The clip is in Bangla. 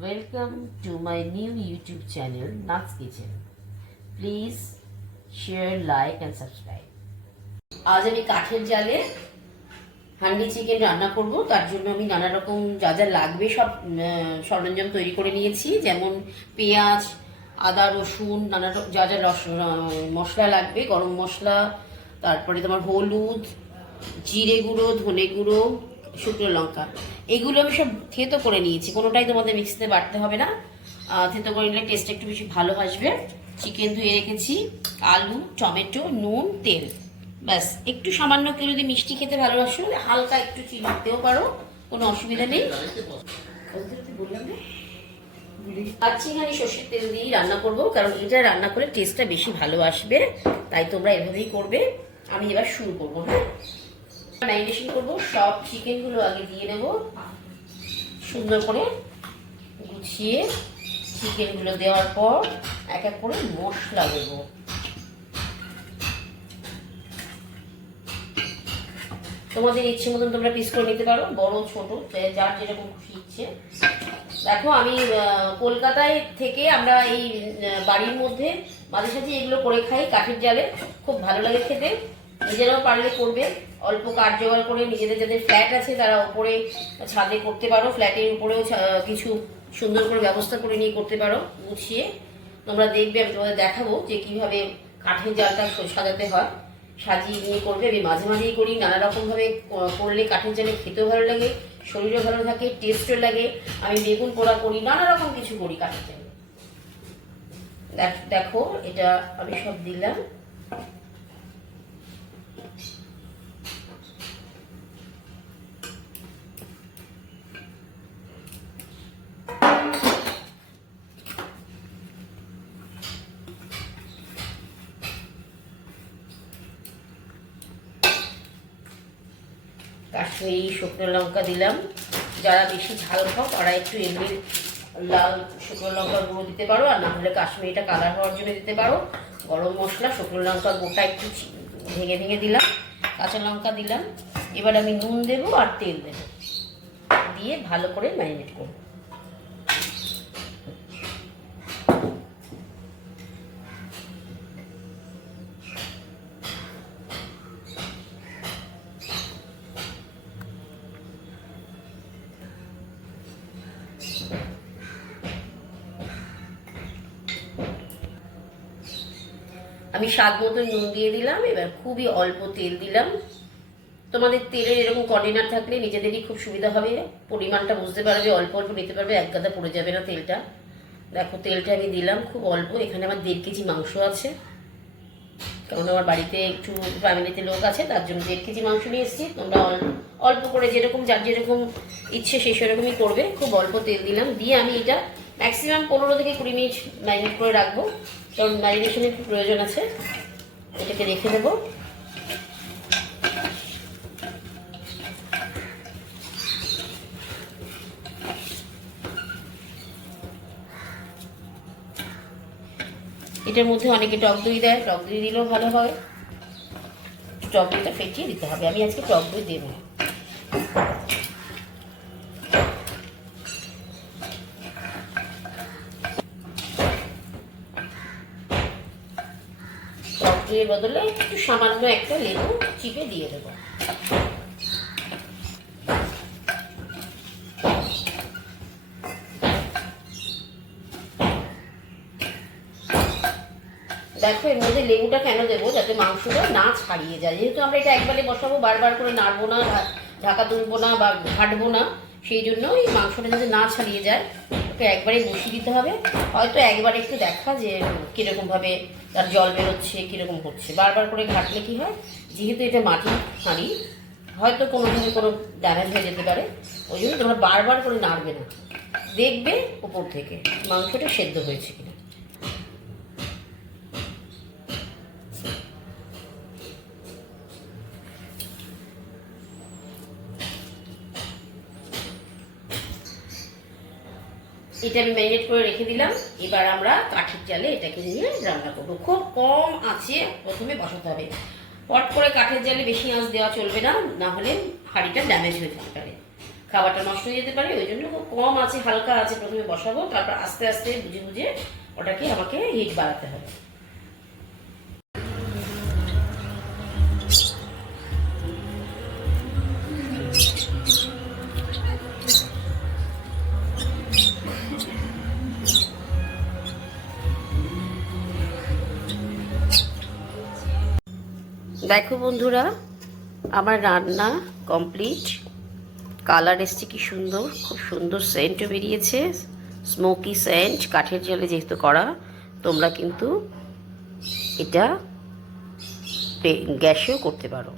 Welcome to my new YouTube channel, Nuts Kitchen. Please share, like and subscribe. আজ আমি কাঠের জালে হান্ডি চিকেন রান্না করব। তার জন্য আমি নানা রকম যা যা লাগবে সব সরঞ্জাম তৈরি করে নিয়েছি, যেমন পেঁয়াজ, আদা, রসুন, নানা যা যা মশলা লাগবে, গরম মশলা, তারপরে তোমার হলুদ, জিরে গুঁড়ো, ধনে গুঁড়ো, শুকনো লঙ্কা, এগুলো আমি সব থেতো করে নিয়েছি। কোনোটাই তোমাদের মিক্সিতে বাটতে হবে না, থেতো করে নিলে টেস্ট একটু বেশি ভালো আসবে। চিকেন ধুয়ে রেখেছি, আলু, টমেটো, নুন, তেল, ব্যাস। একটু সামান্য কেউ যদি মিষ্টি খেতে ভালোবাসো হালকা একটু চিনি দিতেও পারো, কোনো অসুবিধা নেই। পাঁচচিখানি সর্ষের তেল দিয়েই রান্না করবো, কারণ এটা রান্না করে টেস্টটা বেশি ভালো আসবে, তাই তোমরা এভাবেই করবে। আমি এবার শুরু করবো। হ্যাঁ, ম্যারিনেশন করবো। সব চিকেনগুলো আগে দিয়ে নেব, সুন্দর করে গুছিয়ে চিকেনগুলো দেওয়ার পর এক এক করে মশলা দেবো। তোমাদের ইচ্ছে মতন তোমরা পিস করে নিতে পারো, বড় ছোট যার যেরকম খুশি ইচ্ছে। দেখো, আমি কলকাতায় থেকে আমরা এই বাড়ির মধ্যে মাঝে সাঝে এগুলো করে খাই কাঠের জালে, খুব ভালো লাগে খেতে। নিজেরাও পারলে করবে, অল্প কাঠ জোগাড় করে। নিজেদের যাদের ফ্ল্যাট আছে তারা উপরে ছাদে করতে পারো, ফ্ল্যাটের উপরেও কিছু সুন্দর করে ব্যবস্থা করে নিয়ে করতে পারো গুছিয়ে। তোমরা দেখবে, আমি তোমাদের দেখাবো যে কীভাবে কাঠের জালটা সাজাতে হয়, সাজিয়ে নিয়ে করবে। আমি মাঝে মাঝেই করি, নানা রকমভাবে করলে কাঠের জালে খেতেও ভালো লাগে, শরীরও ভালো থাকে, টেস্টও লাগে। আমি বেগুন পোড়া করি, নানা রকম কিছু করি কাঠের জালে। দেখো, এটা আমি সব দিলাম। কাশ্মীরি শুকনো লঙ্কা দিলাম। যারা বেশি ঝাল খাও তারা একটু এমনি লাল শুকনো লঙ্কার গুঁড়ো দিতে পারো, আর না হলে কাশ্মীরিটা কালার হওয়ার জন্য দিতে পারো। গরম মশলা, শুকনো লঙ্কা গোটা একটু ভেঙে ভেঙে দিলাম, কাঁচা লঙ্কা দিলাম। এবার আমি নুন দেবো আর তেল দেবো, দিয়ে ভালো করে ম্যারিনেট করবো। আমি স্বাদ মতো নুন দিয়ে দিলাম। এবার খুবই অল্প তেল দিলাম। তোমাদের তেলের এরকম কন্টেনার থাকলে নিজেদেরই খুব সুবিধা হবে, পরিমাণটা বুঝতে পারবে, অল্প অল্প নিতে পারবে, এক গাদা পড়ে যাবে না তেলটা। দেখো, তেলটা আমি দিলাম খুব অল্প। এখানে আমার 1.5 কেজি মাংস আছে, কারণ আমার বাড়িতে একটু ফ্যামিলিতে লোক আছে, তার জন্য 1.5 কেজি মাংস নিয়ে এসেছি। তোমরা অল্প করে যেরকম যার যেরকম ইচ্ছে সেই সেরকমই করবে। খুব অল্প তেল দিলাম, দিয়ে আমি এটা ম্যাক্সিমাম 15 থেকে 20 মিনিট ম্যারিনেট করে রাখবো, কারণ ম্যারিনেশনের একটু প্রয়োজন আছে। এটাকে রেখে দেবো। এটার মধ্যে অনেকে টক দই দেয়, টক দই দিলেও ভালো হয়। টক দইটা ফেটিয়ে দিতে হবে, আমি আজকে টক দই দেবো। টক দইয়ের বদলে একটু সামান্য একটা লেবু চিপে দিয়ে দেবো। দেখো, এর মধ্যে লেবুটা কেন দেবো, যাতে মাংসটা না ছাড়িয়ে যায়। যেহেতু আমরা এটা একবারে বসাবো, বারবার করে নাড়বো না, ঢাকা তুলবো না বা ঘাটবো না, সেই জন্য এই মাংসটা যাতে না ছাড়িয়ে যায় ওকে একবারে বসিয়ে দিতে হবে। হয়তো একবার একটু দেখা যে কীরকমভাবে তার জল বেরোচ্ছে, কীরকম হচ্ছে। বারবার করে ঘাটলে কী হয়, যেহেতু এটা মাটির হাঁড়ি, হয়তো কোনোভাবে কোনো ড্যামেজ হয়ে যেতে পারে। ওই জন্য তোমরা বারবার করে নাড়বে না, দেখবে উপর থেকে মাংসটা সেদ্ধ হয়েছে কিনা। এটা আমি ম্যারিনেট করে রেখে দিলাম। এবার আমরা কাঠের জালে এটাকে নিয়ে রান্না করবো। খুব কম আঁচে প্রথমে বসাতে হবে, পট করে কাঠের জালে বেশি আঁচ দেওয়া চলবে না, না হলে হাঁড়িটা ড্যামেজ হয়ে যেতে পারে। খাবারটা নষ্ট হয়ে যেতে পারে। ওই জন্য খুব কম আছে, হালকা আছে প্রথমে বসাবো, তারপর আস্তে আস্তে বুঝে বুঝে ওটাকে আমাকে হিট বাড়াতে হবে। দেখো বন্ধুরা, আমার রান্না কমপ্লিট। কালার এসছে কি সুন্দর, খুব সুন্দর সেন্টও বেরিয়েছে, স্মোকি সেন্ট, কাঠের জালে যেহেতু করা। তোমরা কিন্তু এটা গ্যাসেও করতে পারো।